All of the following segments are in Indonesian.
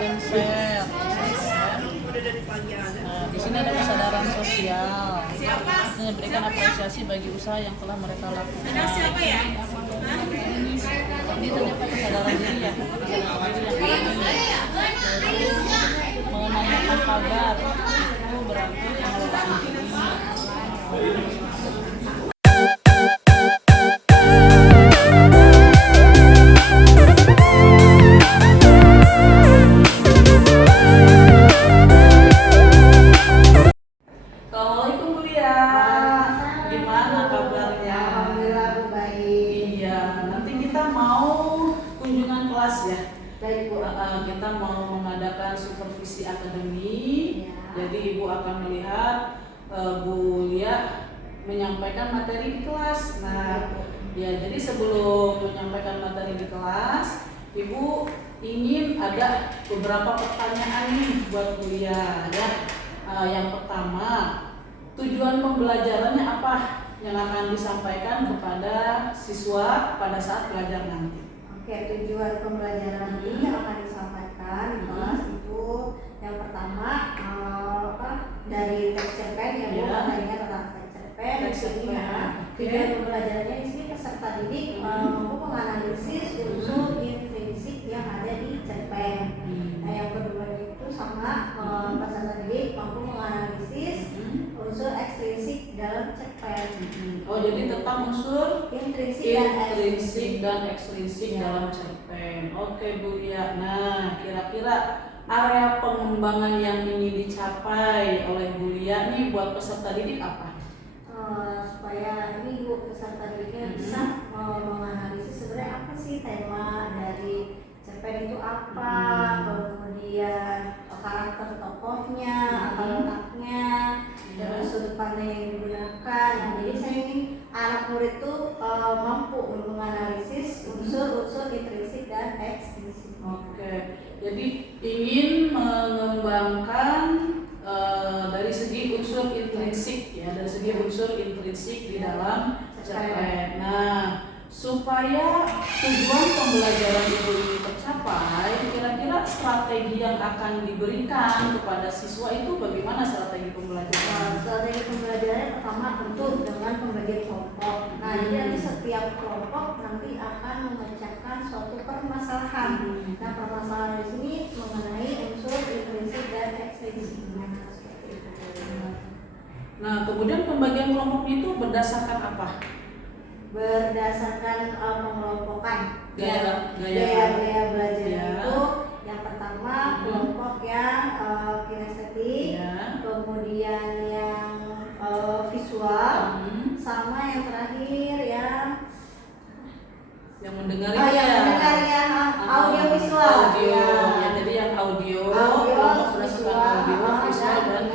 Mindset. Di sini ada kesadaran sosial. Memberikan apresiasi bagi usaha yang telah mereka lakukan. Ini ternyata kesadaran diri ya. Menanyakan kabar itu berarti pengelolaan diri. Assalamualaikum Bu Lia. Gimana kabarnya? Alhamdulillah baik. Iya, nanti kita mau kunjungan kelas ya. Baik Bu. Kita mau mengadakan supervisi akademik. Ya. Jadi Ibu akan melihat Bu Lia menyampaikan materi di kelas. Nah, ya jadi sebelum menyampaikan materi di kelas, Ibu ingin ada beberapa pertanyaan nih buat Bu Lia ya. Yang pertama, tujuan pembelajarannya apa yang akan disampaikan kepada siswa pada saat belajar nanti? Oke, tujuan pembelajaran ini yang akan disampaikan di kelas itu yang pertama dari teks cerpen ya Bu, materinya tentang teks cerpen. Di sini ya, tujuan pembelajarannya di sini peserta didik mampu menganalisis unsur intrinsik yang ada di cerpen. Nah, yang kedua itu sama peserta didik mampu menganalisis unsur ekstrinsik dalam cerpen. Oh, jadi tentang unsur intrinsik dan ekstrinsik dalam cerpen. Oke Bu Lia. Nah, kira-kira area pengembangan yang ingin dicapai oleh Bu Lia nih buat peserta didik apa? Supaya ini Bu peserta didiknya bisa menganalisis sebenarnya apa sih tema dari cerpen itu apa, kemudian karakter tokohnya, apa letaknya, dan sudut pandang yang digunakan. Nah, jadi saya ingin anak murid itu mampu menganalisis unsur-unsur intrinsik dan ekstrinsik. Oke, jadi ingin mengembangkan dari segi unsur intrinsik ya, dari segi unsur intrinsik di dalam cerpen. Nah, supaya tujuan pembelajaran itu tercapai, kira-kira strategi yang akan diberikan kepada siswa itu bagaimana strategi pembelajaran? Strategi pembelajaran pertama tentu dengan pembagian kelompok. Nah, jadi nanti setiap kelompok nanti akan memecahkan suatu permasalahan. Nah, permasalahan di sini mengenai unsur intrinsik dan ekstrinsik. Nah, kemudian pembagian kelompok itu berdasarkan apa? Berdasarkan pengelompokan Gaya belajar ya. itu yang pertama kelompok yang kinestetik, kemudian yang visual, sama yang terakhir yang mendengar audio visual. Ya, jadi yang audio kelompok berdasarkan audio, visual dan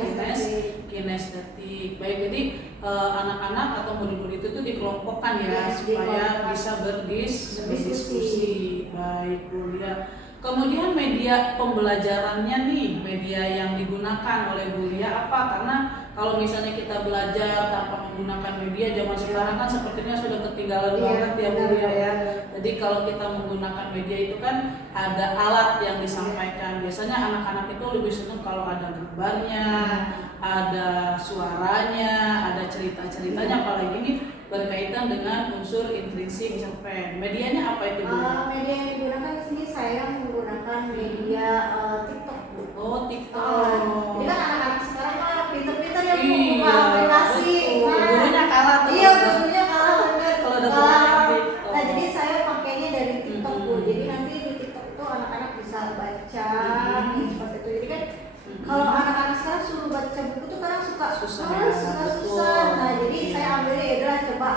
kinestetik. Baik, jadi anak-anak atau murid-murid itu dikelompokkan ya supaya bisa berdiskusi. Baik Bu Lia. Kemudian media pembelajarannya nih, media yang digunakan oleh Bu Lia apa? Karena kalau misalnya kita belajar tanpa menggunakan media zaman sekarang kan sepertinya sudah ketinggalan banget ya Bu Lia ya. Jadi kalau kita menggunakan media itu kan ada alat yang disampaikan. Biasanya anak-anak itu lebih senang kalau ada gambarnya, ada suaranya, ada cerita-ceritanya, apalagi ini berkaitan dengan unsur intrinsik cerpen. Medianya apa itu Bu? Media yang digunakan di sini saya menggunakan media TikTok Bu. Oh, TikTok. Jadi kan anak-anak sekarang kan pinter-pinter ya Bu, buka aplikasi. Gurunya kalah tuh. Iya, gurunya kalah bener. Kalau ada TikTok. Nah, jadi saya pakainya dari TikTok Bu. Jadi nanti di TikTok itu anak-anak bisa baca seperti itu. Jadi kan kalau anak-anak sekarang suruh baca buku tuh kadang suka susah. Nah, jadi saya ambilnya adalah coba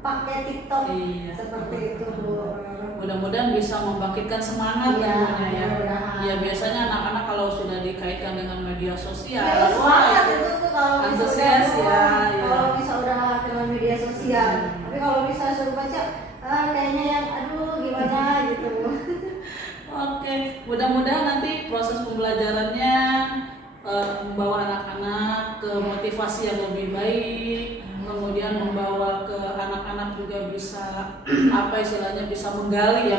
pakai TikTok seperti itu Bu. Mudah-mudahan bisa membangkitkan semangat tentunya ya. Ya biasanya anak-anak kalau sudah dikaitkan dengan media sosial, semangat itu tuh kalau antusias ya. Kalau bisa udah dengan media sosial. Tapi kalau bisa suruh baca, kayaknya yang aduh gimana gitu. Oke, mudah-mudahan nanti proses pembelajarannya membawa anak-anak ke motivasi yang lebih baik, kemudian membawa ke anak-anak juga bisa apa istilahnya bisa menggali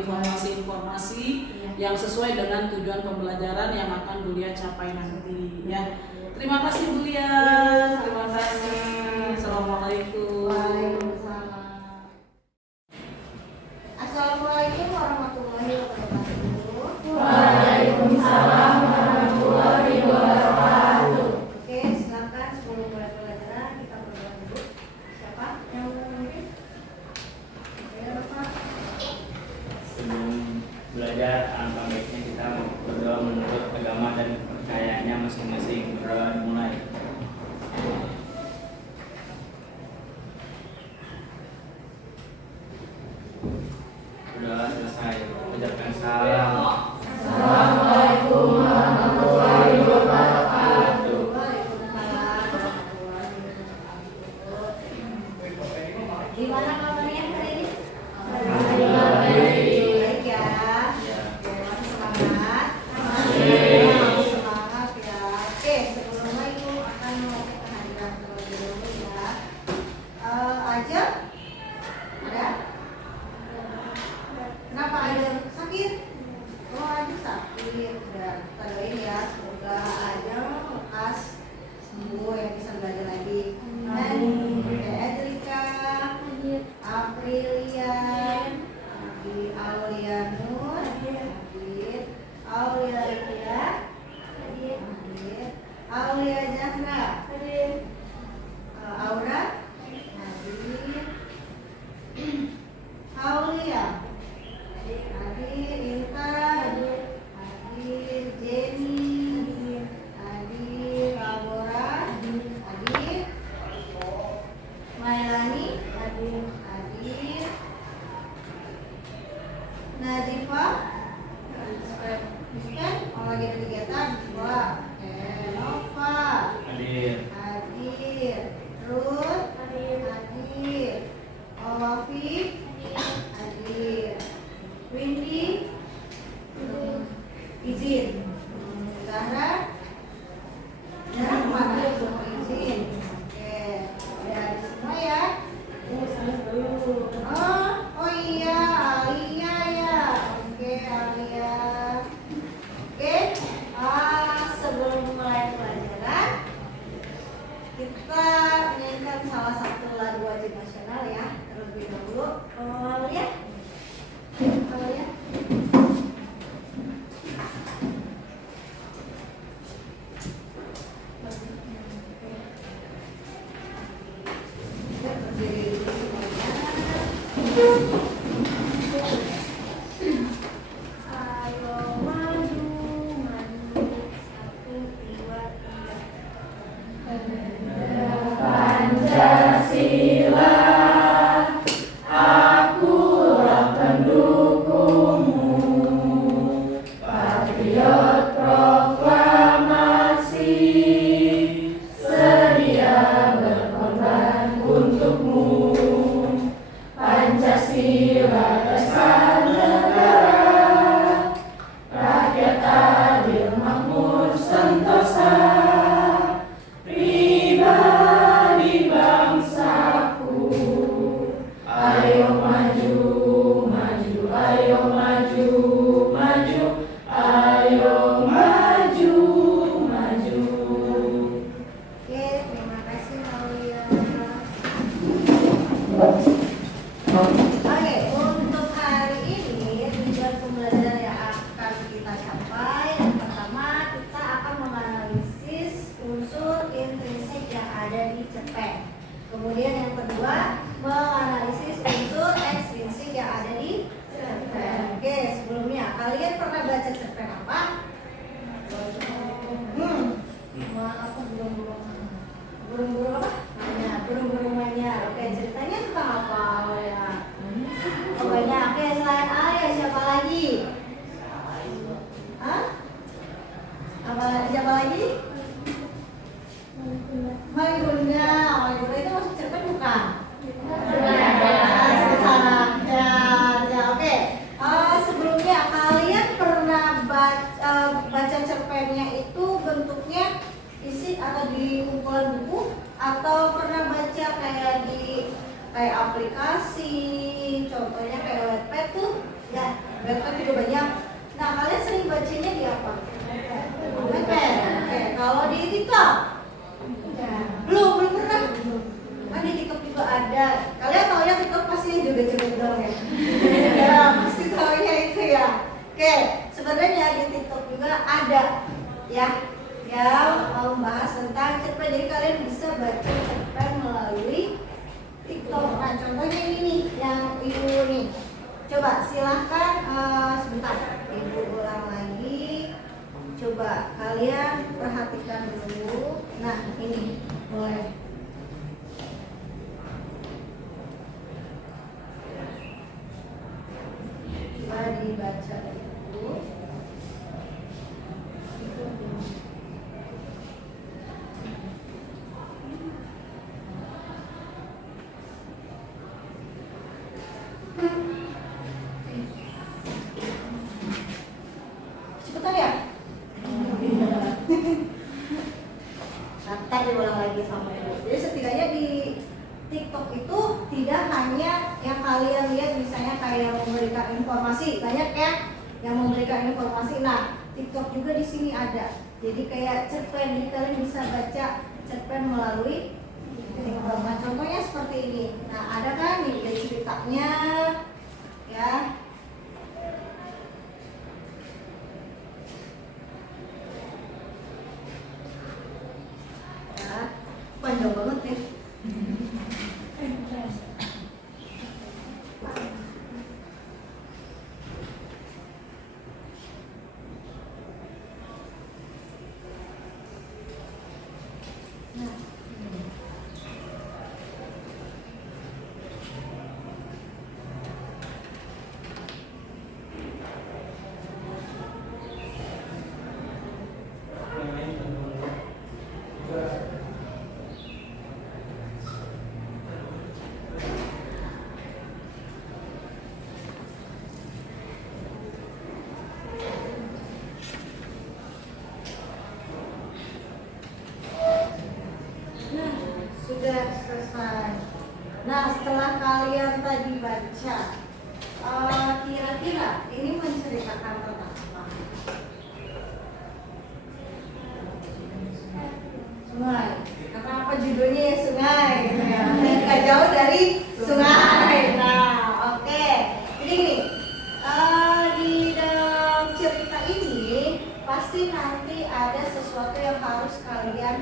informasi-informasi yang sesuai dengan tujuan pembelajaran yang akan Bu Lia capai nanti ya. Terima kasih Bu Lia. Terima kasih. Assalamualaikum. Waalaikumsalam. Assalamualaikum warahmatullahi wabarakatuh. Waalaikumsalam warahmatullahi wabarakatuh. Oke, silakan sebelum mulai pelajaran kita berdoa dulu. Siapa yang mau memimpin? Oke, Bapak. Sebelum belajar, alangkah baiknya kita berdoa menurut agama dan kepercayaannya masing-masing. Berdoa dimulai. Berdoa selesai. Ucapkan salam. Assalamualaikum warahmatullahi wabarakatuh. Waalaikumsalam warahmatullahi wabarakatuh. Gimana kabarnya hari ini? Baik ya. Semangat. Semangat ya. Oke, sebelumnya Ibu akan melakukan kehadiran terlebih dahulu ya. Aja? Ada? Kenapa Aja sakit? Oh, Aja sakit. Udah, kita doain ya. Semoga Aja lekas sembuh ya, bisa belajar lagi. Dan Edrika, Aprilia, Aulia Nur, Aulia Ria, Aulia Zahra, Aura, Nadir, Aulia, Nadir, Intan, Nadir, Jenny, Nadir, Labora, Nadir, Mailani, Nadir, Nazifa, Misken, oh lagi ada kegiatan, Nova, Nova, Hadir. Hadir, Ruth, Hadir, Wafi, Hadir, Windy, izin, Zahra, Zahra kemana? Izin, oke, udah ada semua ya. Oh iya, Alia ya, oke Alia. Oke, sebelum mulai pelajaran, kita menyanyikan salah satu lagu wajib nasional ya terlebih dahulu. Alia, Alia. Kita berdiri dulu semuanya. Ayo maju, maju, 1, 2, 3. Pancasila, akulah pendukungmu. Patriot proklamasi, sedia berkorban untukmu. Pancasila dasar negara, rakyat adil makmur sentosa. Pribadi bangsaku, ayo maju, maju, ayo maju, maju, ayo maju, maju. Oke, terima kasih Aulia. Oke, untuk hari ini tujuan pembelajaran yang akan kita capai, yang pertama kita akan menganalisis unsur intrinsik yang ada di cerpen. Kemudian yang kedua, menganalisis unsur ekstrinsik yang ada di cerpen. Oke, sebelumnya kalian pernah baca cerpen apa? Aku burung apa? Manyar, burung manyar. Oke, ceritanya tentang apa ya? Oh banyak. Oke, selain Alia siapa lagi? Hah? Siapa lagi? Maigunda. Maigunda itu masuk cerpen bukan? Salah. Ya, oke. Sebelumnya kalian pernah baca cerpennya itu bentuknya isi atau di kumpulan buku, atau pernah baca kayak aplikasi, contohnya kayak Wattpad tuh, ya Wattpad juga banyak. Nah kalian sering bacanya di apa? Wattpad. Oke, kalau di TikTok? Belum pernah. Kan di TikTok juga ada. Kalian tahu ya TikTok pasti juga joget dong ya? Ya pasti tahunya itu ya. Oke, sebenarnya di TikTok juga ada ya yang membahas tentang cerpen. Jadi kalian bisa baca cerpen melalui TikTok. Nah contohnya ini nih yang ibu nih. Coba silahkan sebentar ibu ulang lagi. Coba kalian perhatikan dulu. Nah ini boleh. Coba dibaca dulu. Cepetan ya? Ntar diulang lagi sama ibu. Jadi setidaknya di TikTok itu tidak hanya yang kalian lihat misalnya kayak memberikan informasi, banyak ya yang memberikan informasi. Nah, TikTok juga di sini ada. Jadi kayak cerpen, jadi kalian bisa baca cerpen melalui TikTok. Nah, contohnya seperti ini. Nah, ada kan nih ceritanya ya. Nah, panjang banget ya. Sudah selesai. Nah, setelah kalian tadi baca, kira-kira ini menceritakan tentang apa? Sungai. Karena apa judulnya ya sungai, gitu ya. Nggak jauh dari sungai. Nah, oke. Jadi gini, di dalam cerita ini pasti nanti ada sesuatu yang harus kalian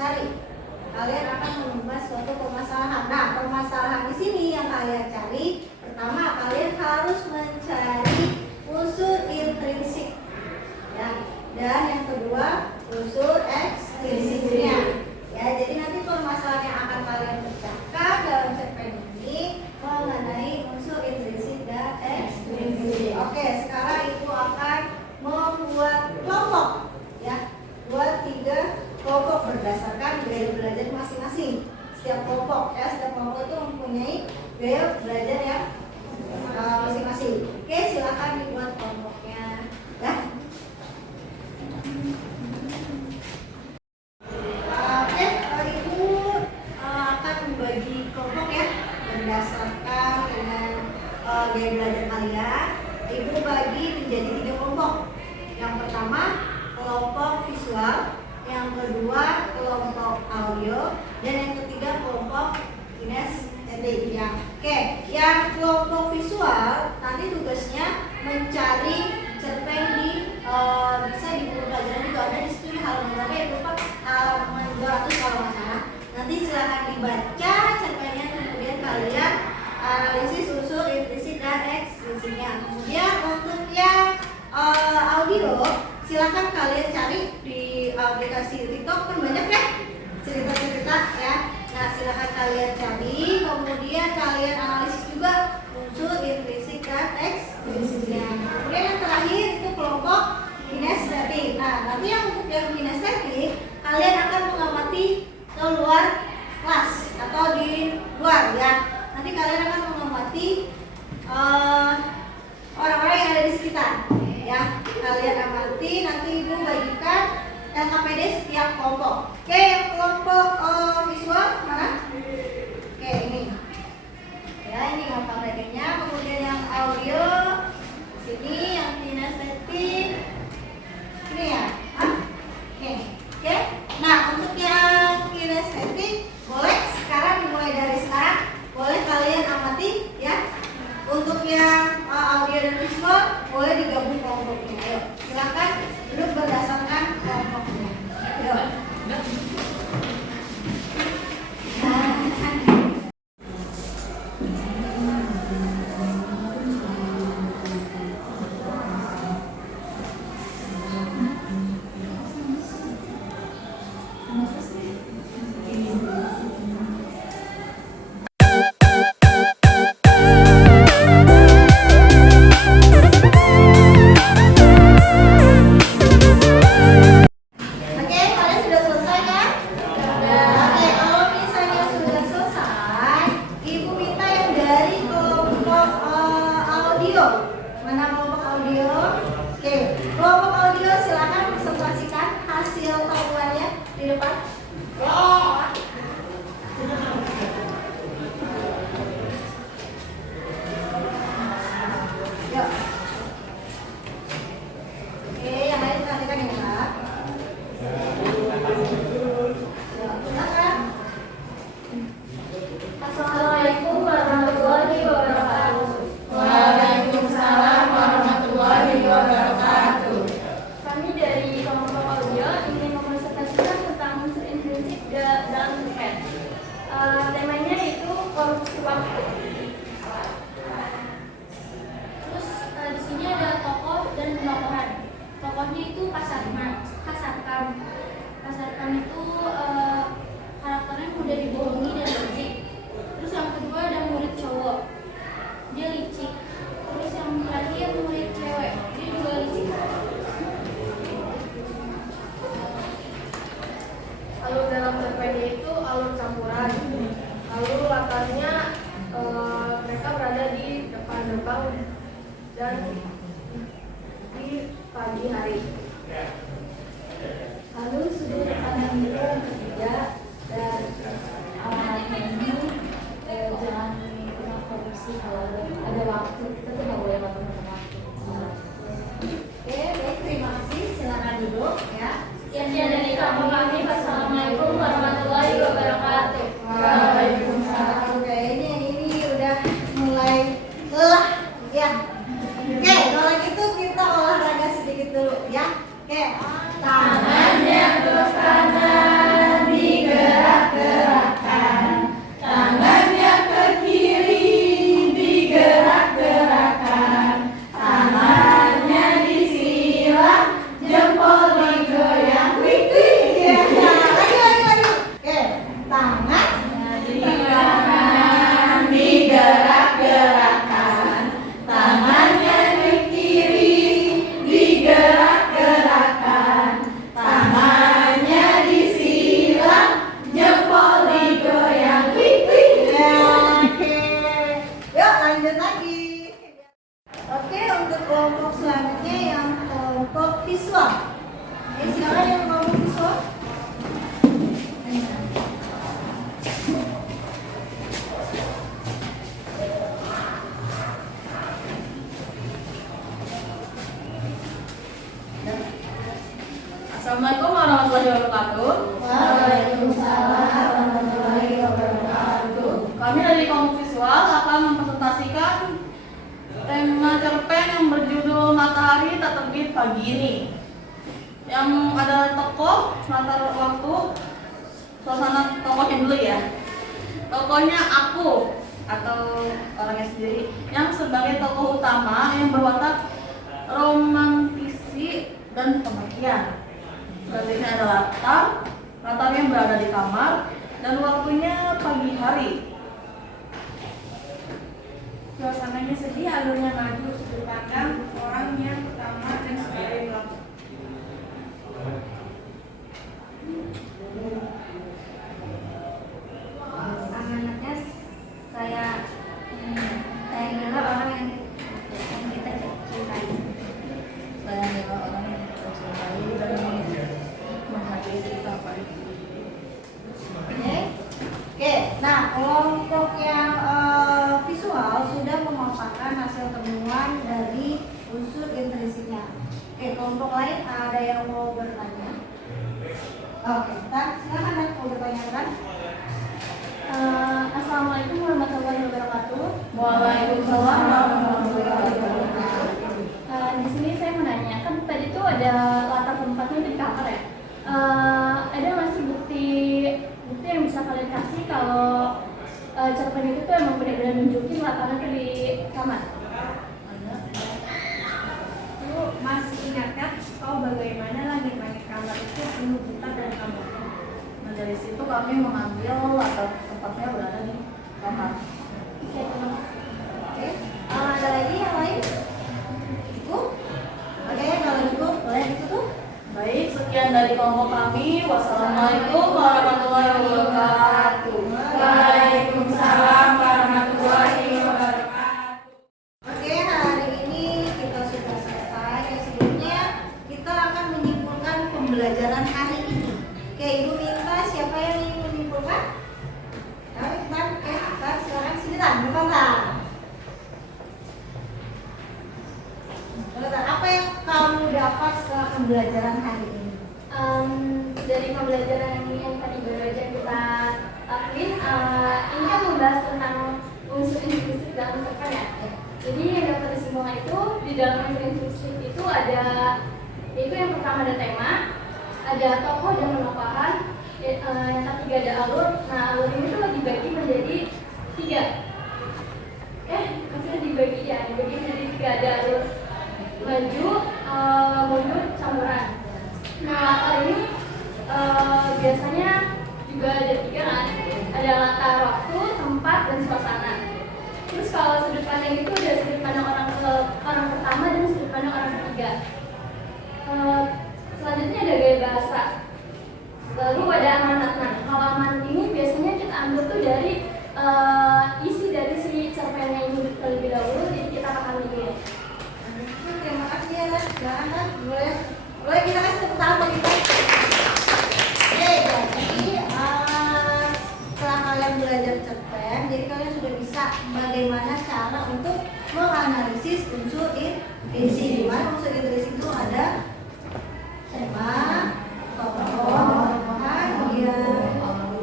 cari. Kalian akan membahas suatu permasalahan. Nah, permasalahan di sini yang kalian cari, pertama kalian harus mencari unsur intrinsik, ya. Dan yang kedua unsur ekstrinsiknya. Ya, jadi nanti permasalahan yang akan kalian pecahkan dalam cerpen ini mengenai unsur intrinsik dan ekstrinsik. Oke, sekarang ibu akan membuat kelompok, ya. 2, 3 kelompok berdasarkan gaya belajar masing-masing. Setiap kelompok itu mempunyai gaya belajar yang masing-masing. Oke, silakan dibuat kelompoknya, ya. Oke, ibu akan membagi kelompok ya berdasarkan dengan gaya belajar kalian. Ibu bagi menjadi 3 kelompok. Yang pertama kelompok visual, yang kedua kelompok audio, dan yang ketiga kelompok kinestetik ya. Oke, yang kelompok visual nanti tugasnya mencari cerpen di bisa di buku pelajaran juga ada di situ halaman berapa ya lupa, halaman 200 kalau nggak salah. Nanti silahkan dibaca cerpennya, kemudian kalian analisis unsur intrinsik dan ekstrinsiknya. Kemudian untuk yang audio silahkan kalian cari di aplikasi TikTok, kan banyak ya cerita-cerita ya. Nah silahkan kalian cari, kemudian kalian analisis juga unsur intrinsik dan ekstrinsiknya. Kemudian yang terakhir itu kelompok kinestetik. Nah nanti yang untuk yang kinestetik kalian akan mengamati ke luar kelas atau di luar ya. Nanti kalian akan mengamati orang-orang yang ada di sekitar ya. Kalian amati, nanti ibu bagikan LKPD setiap kelompok. Oke, yang kelompok visual mana? Oke, ini. Ya, ini gampang regenya. Kemudian yang audio sini, yang kinestetik ini ya. Oke. Oke. Nah, untuk yang kinestetik boleh sekarang dimulai dari sekarang. Boleh kalian amati ya. Untuk yang audio dan visual boleh digabung kelompoknya. Ayo, silakan duduk berdasarkan kelompoknya. Ayo. Oke, kalian sudah selesai kan? Oke, kalau misalnya sudah selesai, Ibu minta yang dari kelompok audio. Mana kelompok audio? Oke, kelompok audio silakan presentasikan hasil tahuannya di depan. Yuk. Oke, yang lain perhatikan ya, Mbak. Assalamualaikum warahmatullahi wabarakatuh. Waalaikumsalam warahmatullahi wabarakatuh. Kami dari kelompok audio ingin mempresentasikan tentang unsur intrinsik dalam cerpen. Temanya itu korupsi waktu. Terus di sini ada tokoh dan penokohan. Tokohnya itu Kasarkam. Kasarkam itu karakternya mudah dibohongi dan licik. Terus yang kedua ada murid cowok, dia licik. Terus yang terakhir murid cewek, dia juga licik. Alur dalam cerpennya itu alur campuran. Lalu latarnya mereka berada di depan gerbang dan di pagi hari. Lalu sudut pandang yang ketiga dan awalnya ini jangan pernah korupsi kalau ada waktu, kita tuh nggak boleh makan waktu. Oke, baik, terima kasih. Silakan duduk ya. Sekian dari kami. Wassalamualaikum warahmatullahi wabarakatuh. Waalaikumsalam. Kayaknya ini udah mulai lelah ya. Oke, kalau gitu kita olahraga sedikit dulu ya. Oke, tangannya ke kanan digerak-gerakkan, tangannya ke kiri digerak-gerakkan, tangannya disilang, jempol digoyang, wik-wik ya. Lagi. Oke, tangannya di kanan digerak-gerakkan, tangannya ke kiri digerak-gerakkan, tangannya disilang, jempol digoyang, wik-wik ya. Oke, yuk lanjut lagi. Oke, untuk kelompok selanjutnya yang kelompok visual. Silakan yang kelompok visual. Assalamualaikum warahmatullahi wabarakatuh. Waalaikumsalam warahmatullahi wabarakatuh. Kami dari kelompok visual akan mempresentasikan tema cerpen yang berjudul Matahari Tak Terbit Pagi Ini. Yang ada tokoh, latar waktu, suasana tokohnya dulu ya. Tokohnya aku atau orangnya sendiri yang sebagai tokoh utama yang berwatak romantisi dan pengertian. Selanjutnya ada latarnya berada di kamar dan waktunya pagi hari. Suasananya sedih, alurnya maju, sudut pandang orang yang pertama dan sebagai pelaku. Amanatnya saya adalah orang yang kita cintai. Saya adalah orang yang kita cintai dan menghargai kita Pak. Oke, nah kelompok yang visual lain ada yang mau bertanya? Oke, silakan Dan, mau bertanya kan? Assalamualaikum warahmatullahi wabarakatuh. Waalaikumsalam warahmatullahi wabarakatuh. Di sini saya mau nanya, kan tadi tuh ada latar tempatnya di kamar ya. Ada nggak sih bukti yang bisa kalian kasih kalau cerpen itu tuh emang benar-benar nunjukin latarnya tuh di kamar? Lu masih ingatkah kau bagaimana langit-langit kamar itu penuh buta dan kamar? Nah, dari situ kami mengambil latar tempatnya berada di kamar. Oke, terima kasih. Oke, ada lagi yang lain? Cukup? Oke, kalau cukup boleh ditutup. Baik, sekian dari kelompok kami. Wassalamualaikum warahmatullahi wabarakatuh. Waalaikumsalam warahmatullahi wabarakatuh. Oke, hari ini kita sudah selesai. Sebelumnya kita akan menyimpulkan pembelajaran hari ini. Oke, Ibu minta siapa yang ingin menyimpulkan? Kita silakan sini Tan. Apa yang kamu dapat setelah pembelajaran hari ini? Dari pembelajaran yang tadi baru aja kita lakuin, ini kan membahas tentang unsur intrinsik dalam cerpen ya. Jadi yang dapat disimpulkan itu di dalam unsur intrinsik itu ada, yaitu yang pertama ada tema, ada tokoh dan penokohan, yang ketiga ada alur. Nah, alur ini tuh dibagi menjadi 3. Maksudnya dibagi menjadi 3, ada alur maju, mundur, campuran. Nah, latar ini biasanya juga ada 3 kan, ada latar waktu, tempat, dan suasana. Terus kalau sudut pandang itu ada sudut pandang orang pertama dan sudut pandang orang ketiga. Selanjutnya ada gaya bahasa. Lalu ada amanat. Nah, kalau amanat ini biasanya kita ambil tuh dari isi dari si cerpennya ini terlebih dahulu, jadi kita pahami dulu. Terima kasih ya, silakan boleh kita kasih tepuk tangan bagi kita. Oke, jadi setelah kalian belajar cerpen, jadi kalian sudah bisa bagaimana cara untuk menganalisis unsur intrinsik. Di mana unsur intrinsik itu ada tema, tokoh,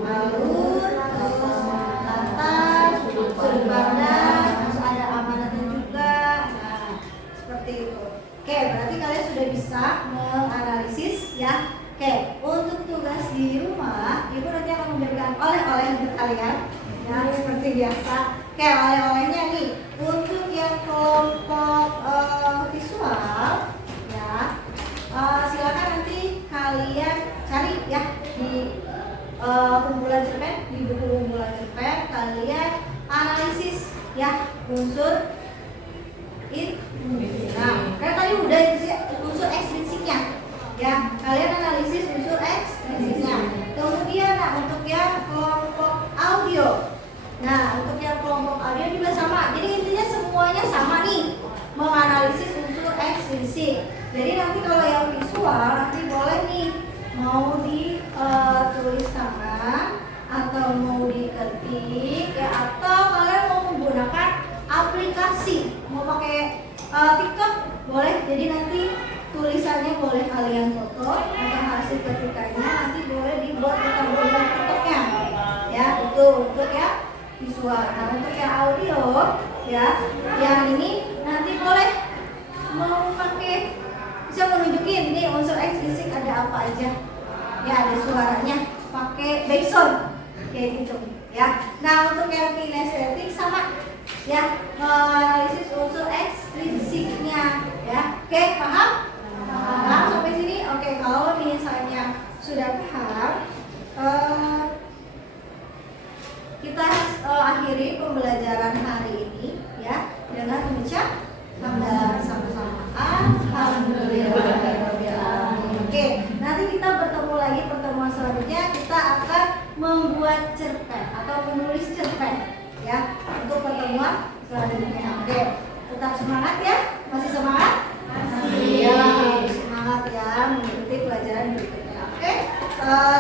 alur, terus latar, sudut pandang, terus ada amanatnya juga. Nah, seperti itu. Oke, berarti kalian sudah bisa menganalisis ya. Oke, untuk tugas di rumah, Ibu nanti akan memberikan oleh-oleh untuk kalian ya, seperti biasa. Oke, oleh-olehnya nih untuk yang kelompok visual ya. Silakan nanti kalian cari ya di kumpulan cerpen, di buku kumpulan cerpen, kalian analisis ya unsur Nah, kan tadi udah unsur ekstrinsiknya ya, kalian analisis unsur ekstrinsiknya. Kemudian untuk yang kelompok audio, nah untuk yang kelompok audio juga sama. Jadi intinya semuanya sama nih, menganalisis unsur ekstrinsik. Jadi nanti kalau yang visual nanti boleh nih mau ditulis tangan atau mau diketik ya, atau kalian mau menggunakan aplikasi, mau pakai TikTok boleh. Jadi nanti tulisannya boleh kalian foto atau hasil ketikannya nanti boleh dibuat untuk TikToknya ya, itu untuk ya visual. Nah untuk yang audio ya, yang ini nanti boleh mau pakai, bisa menunjukin nih unsur ekstrinsi ada apa aja ya, ada suaranya, pakai backsound kayak gitu ya. Nah untuk yang kinestetik sama ya, menganalisis unsur ekstrinsiknya ya. Oke, paham? Paham sampai sini? Oke, kalau misalnya sudah paham, kita akhiri pembelajaran hari ini ya dengan mengucap hamdalah bersama-sama. Alhamdulillahirobbilalamin. Oke, nanti kita bertemu lagi pertemuan selanjutnya, kita akan membuat cerpen atau menulis cerpen ya untuk pertemuan selanjutnya. Oke, tetap semangat ya. Masih semangat? Masih. Ya, harus semangat ya mengikuti pelajaran berikutnya. Oke,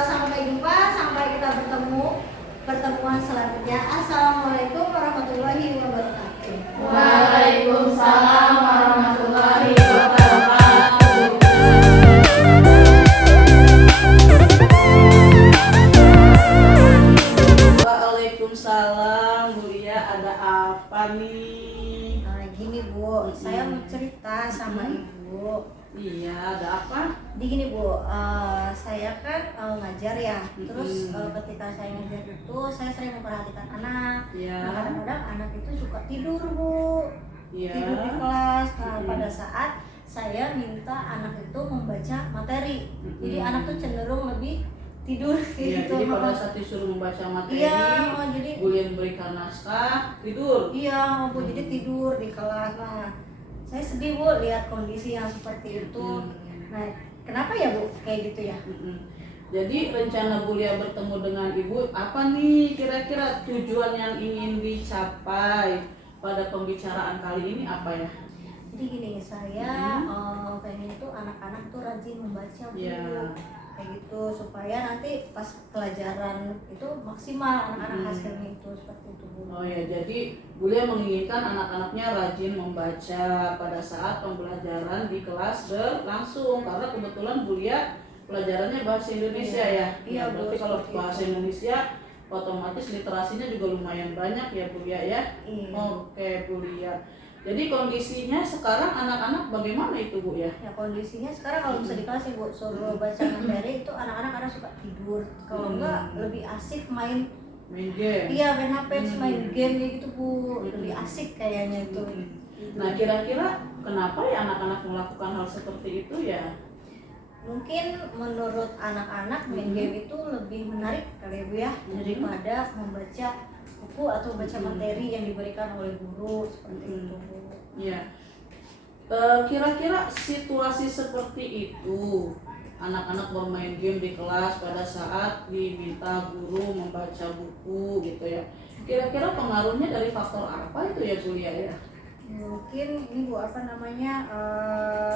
sampai jumpa, sampai kita bertemu pertemuan selanjutnya. Assalamualaikum warahmatullahi wabarakatuh. Waalaikumsalam warahmatullahi wabarakatuh. Bu. Iya, ada apa? Jadi gini Bu, saya kan ngajar ya. Terus ketika saya ngajar itu saya sering memperhatikan anak. Iya. Nah, kadang-kadang anak itu suka tidur Bu. Iya. Tidur di kelas. Nah, pada saat saya minta anak itu membaca materi. Jadi anak tuh cenderung lebih tidur Iya, gitu. jadi pada saat disuruh membaca materi, Iya, jadi Bu Lian berikan naskah, tidur. iya Bu, jadi tidur di kelas. Nah, saya sedih Bu lihat kondisi yang seperti itu. Nah, kenapa ya Bu kayak gitu ya? Jadi rencana Bu Lia bertemu dengan Ibu apa nih kira-kira tujuan yang ingin dicapai pada pembicaraan kali ini apa ya? Jadi gini, saya pengen itu anak-anak tuh rajin membaca Bu. Iya. Kayak gitu supaya nanti pas pelajaran itu maksimal anak-anak hasilnya itu seperti itu Bu. Oh ya, jadi Bu Lia menginginkan anak-anaknya rajin membaca pada saat pembelajaran di kelas berlangsung karena kebetulan Bu Lia pelajarannya bahasa Indonesia ya. Iya, Nah, berarti Bu, kalau seperti bahasa itu. Indonesia otomatis literasinya juga lumayan banyak ya Bu Lia ya. Iya. Oke Bu Lia. Jadi kondisinya sekarang anak-anak bagaimana itu Bu ya? Ya kondisinya sekarang kalau bisa di kelas ya Bu, suruh baca materi itu anak-anak kadang suka tidur. Kalau enggak lebih asik main. Main game. Iya, main HP, terus main game kayak gitu Bu. Lebih asik kayaknya itu. Nah kira-kira kenapa ya anak-anak melakukan hal seperti itu ya? Mungkin menurut anak-anak main game itu lebih menarik kali ya Bu ya daripada membaca buku atau baca materi yang diberikan oleh guru seperti itu Bu. Iya. Kira-kira situasi seperti itu anak-anak bermain game di kelas pada saat diminta guru membaca buku gitu ya. Kira-kira pengaruhnya dari faktor apa itu ya Bu Lia ya? Mungkin ini Bu apa namanya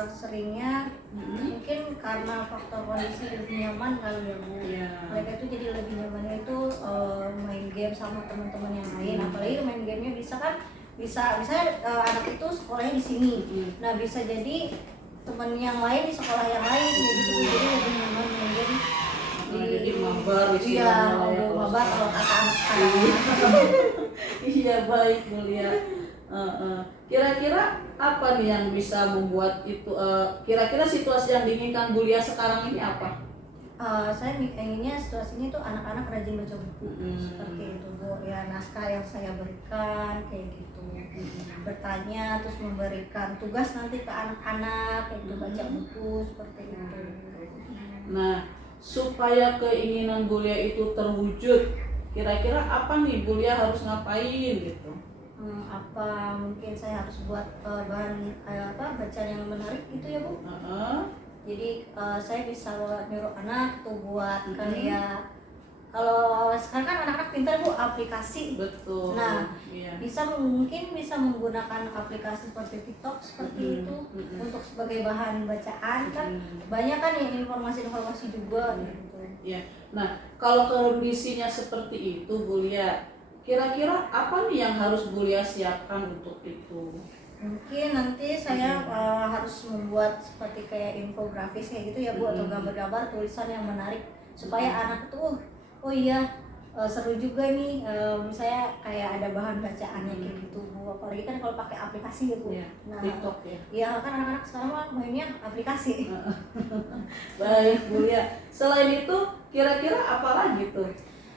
seringnya mungkin karena faktor kondisi lebih nyaman kali ya Bu. Iya. Mereka itu jadi lebih nyamannya itu main game sama teman-teman yang lain. Apalagi main gamenya bisa kan bisa anak itu sekolahnya di sini. Nah bisa jadi teman yang lain di sekolah yang lain gitu. Jadi lebih nyaman main game Jadi mabar di iya mabar kalau kata anak sekarang. Iya baik Bu Lia. Kira-kira apa nih yang bisa membuat itu kira-kira situasi yang diinginkan Bu Lia sekarang ini apa? Saya inginnya situasinya itu anak-anak rajin baca buku seperti itu Bu. Ya naskah yang saya berikan kayak gitu. Bertanya terus memberikan tugas nanti ke anak-anak kayak gitu baca buku seperti itu. Nah, supaya keinginan Bu Lia itu terwujud, kira-kira apa nih Bu Lia harus ngapain gitu? Apa mungkin saya harus buat bahan bacaan yang menarik itu ya Bu. Jadi saya bisa nyuruh anak tuh buat kayak kalau sekarang kan anak-anak pintar Bu aplikasi. Betul. Nah, iya. mungkin bisa menggunakan aplikasi seperti TikTok seperti itu untuk sebagai bahan bacaan kan banyak kan yang informasi-informasi juga gitu. Ya. Nah, kalau kondisinya seperti itu Bu Lia, kira-kira apa nih yang harus Bu Lia siapkan untuk itu? Mungkin nanti saya harus membuat seperti kayak infografis kayak gitu ya Bu atau gambar-gambar tulisan yang menarik supaya anak tuh oh iya seru juga nih misalnya kayak ada bahan bacaannya kayak gitu Bu. Apalagi kan kalau pakai aplikasi ya Bu. Ya, Nah, TikTok ya. iya kan anak-anak sekarang mah mainnya aplikasi. Baik Bu Lia. Selain itu, kira-kira apa lagi tuh?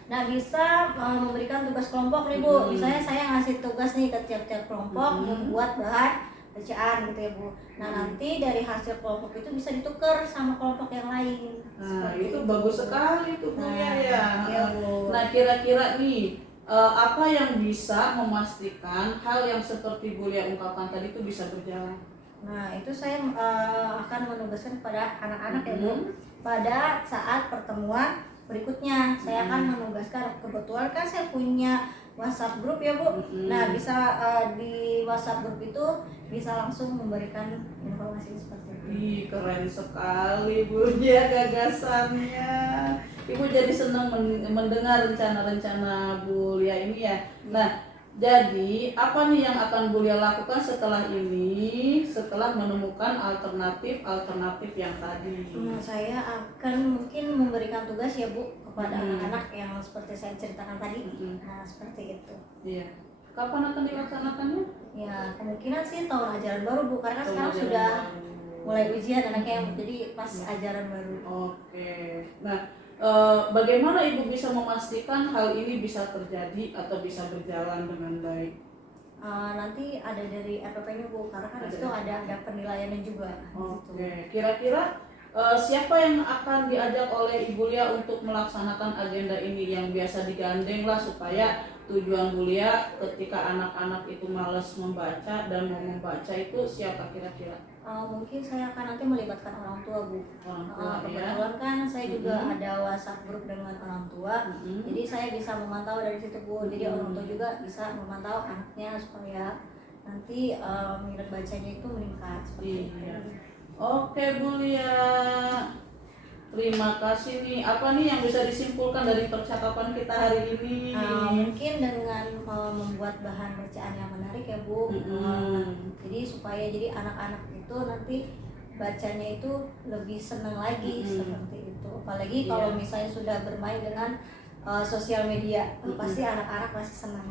Nah bisa memberikan tugas kelompok nih Bu. Misalnya saya ngasih tugas nih ke tiap-tiap kelompok membuat bahan bacaan gitu ya Bu. Nah nanti dari hasil kelompok itu bisa ditukar sama kelompok yang lain. Nah Seperti itu bagus sekali tuh Bu Lia ya. Iya Bu. Nah kira-kira nih apa yang bisa memastikan hal yang seperti Bu Lia ungkapkan tadi itu bisa berjalan? Nah itu saya akan menugaskan kepada anak-anak ya Bu. Pada saat pertemuan berikutnya saya akan menugaskan, kebetulan kan saya punya WhatsApp grup ya Bu. Nah bisa di WhatsApp grup itu bisa langsung memberikan informasi seperti itu. Ih keren sekali Bu Lia gagasannya. Ibu jadi senang mendengar rencana-rencana Bu Lia ini ya. Nah jadi apa nih yang akan Bu Lia lakukan setelah ini, setelah menemukan alternatif yang tadi? Saya akan mungkin memberikan tugas ya Bu kepada anak-anak yang seperti saya ceritakan tadi. Nah seperti itu. Iya. Kapan akan dilaksanakannya? Ya kemungkinan sih tahun ajaran baru Bu, karena Tahun sekarang ajaran sudah baru. mulai ujian anaknya, jadi pas ajaran baru. Oke. Nah, bagaimana Ibu bisa memastikan hal ini bisa terjadi atau bisa berjalan dengan baik? Nanti ada dari RPP-nya Bu, karena kan itu ada penilaiannya juga. Oke. Kira-kira siapa yang akan diajak oleh Ibu Lia untuk melaksanakan agenda ini, yang biasa digandeng lah supaya tujuan Bu Lia ketika anak-anak itu malas membaca dan mau membaca itu siapa kira-kira? Mungkin saya akan nanti melibatkan orang tua Bu. Orang tua, ya. Kebetulan kan saya juga ada WhatsApp grup dengan orang tua, jadi saya bisa memantau dari situ Bu. Jadi orang tua juga bisa memantau anaknya supaya nanti minat bacanya itu meningkat seperti itu. Oke Bu Lia, terima kasih nih. Apa nih yang bisa disimpulkan dari percakapan kita hari ini? Mungkin dengan membuat bahan bacaan yang menarik ya Bu. Jadi supaya jadi anak-anak itu nanti bacanya itu lebih senang lagi seperti itu. Apalagi kalau misalnya sudah bermain dengan sosial media, pasti anak-anak masih senang.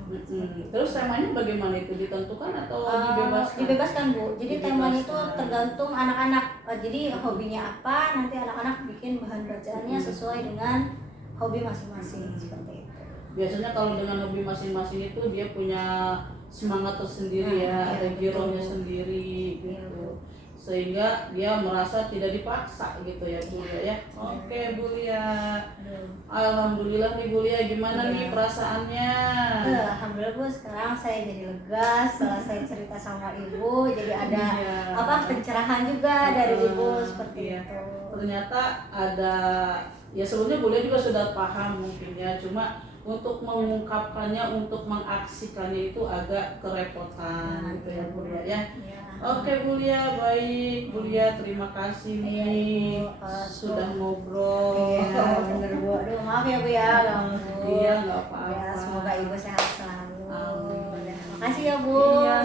Terus temanya bagaimana itu, ditentukan atau dibebaskan? Dibebaskan Bu. Jadi temanya itu tergantung anak-anak. Jadi hobinya apa, nanti anak-anak bikin bahan bacaannya sesuai dengan hobi masing-masing seperti itu. Biasanya kalau dengan hobi masing-masing itu dia punya semangat tersendiri ya, ada girohnya sendiri gitu. Sehingga dia merasa tidak dipaksa gitu ya Bu Lia ya. Oke Bu Lia. Alhamdulillah nih Bu Lia, gimana nih perasaannya? Alhamdulillah Bu, sekarang saya jadi lega setelah saya cerita sama Ibu, jadi ada pencerahan juga dari Ibu seperti itu. Ternyata ada, ya sebelumnya Bu Lia juga sudah paham mungkin ya, cuma untuk mengungkapkannya, untuk mengaksikannya itu agak kerepotan gitu ya Bu Lia ya. Oke Bu Lia, baik Bu Lia, terima kasih nih sudah ngobrol. Iya bener Bu, aduh maaf ya Bu ya, Iya nggak apa-apa. Ya, semoga Ibu sehat selalu. Amin. Makasih ya Bu. Iya,